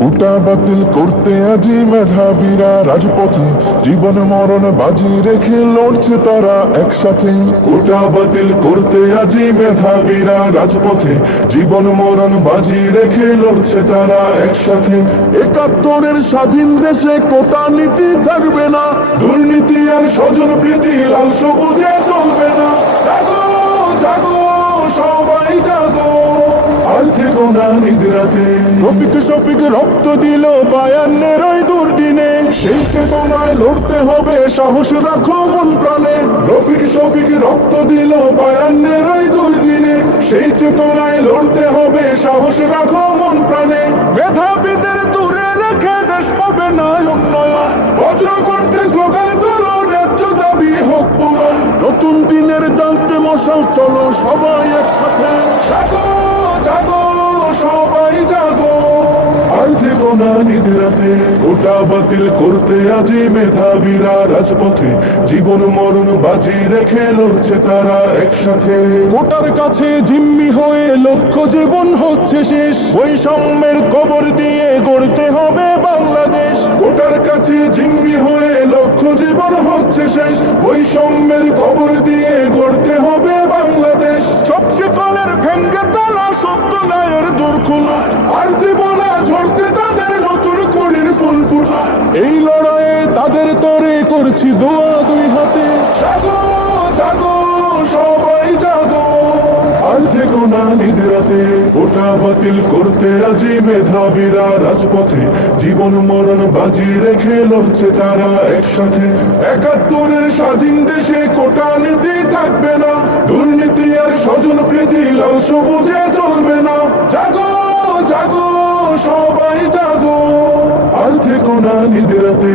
কোটা বাতিল করতে আজি মেধাবীরা রাজপথে, জীবন মরণ বাজি রেখে লড়ছে তারা একসাথে। কোটা বাতিল করতে আজি মেধাবীরা রাজপথে, জীবন মরণ বাজি রেখে লড়ছে তারা একসাথে। ৭১-এর স্বাধীন দেশে কোটা নীতি থাকবে না, দুর্নীতি আর স্বজন প্রীতি লাল সবুজে চলবে না। জাগো জাগো সবাই জাগো, আর থেকো না নিদ্রাতে। রফিক শফিক রক্ত দিল ৫২-এর ওই দুর্দিনে, সেই চেতনায় লড়তে হবে, সাহস রাখো মন প্রাণে। রফিক শফিক রক্ত দিল ৫২-এর ওই দুর্দিনে, সেই চেতনায় লড়তে হবে, সাহস রাখো মন প্রাণে। মেধাবীদের দূরে রেখে দেশ পাবে না উন্নয়ন, বজ্র কণ্ঠে স্লোগান তোলো, ন্যায্য দাবি হোক পূরণ। নতুন দিনের জ্বালতে মশাল, চলো সবাই একসাথে। জাগো জাগো সবাই জাগো, আর থেকো না নিদ্রাতে। কোটা বাতিল করতে আজি মেধাবীরা রাজপথে, জীবন মরণ বাজি রেখে লড়ছে তারা একসাথে। কোটার কাছে জিম্মি হয়ে লক্ষ্য জীবন হচ্ছে শেষ, বৈষম্যের কবর দিয়ে গড়তে হবে বাংলাদেশ। কোটার কাছে জিম্মি হয়ে লক্ষ্য জীবন হচ্ছে শেষ, বৈষম্যের কবর দিয়ে গড়তে হবে বাংলাদেশ। সব শিকলের ভেঙ্গে তালা সত্য ন্যায়ের দূর খুলো, আর দিব না ঝরতে তাদের নতুন কড়ির ফুল ফুটা। এই লড়াইয়ে তাদের তরে করছি দোয়া দুই হাতে। জাগো জাগো সবাই জাগো, আর থেকো না নিদ্রাতে। কোটা বাতিল করতে আজি মেধাবীরা রাজপথে, জীবন মরণ বাজি রেখে লড়ছে তারা একসাথে। ৭১-এর স্বাধীন দেশে কোটা নীতি থাকবে না, দুর্নীতি আর স্বজন প্রীতি লাল সবুজে চলবে না। জাগো জাগো সবাই জাগো, আর থেকো না নিদ্রাতে।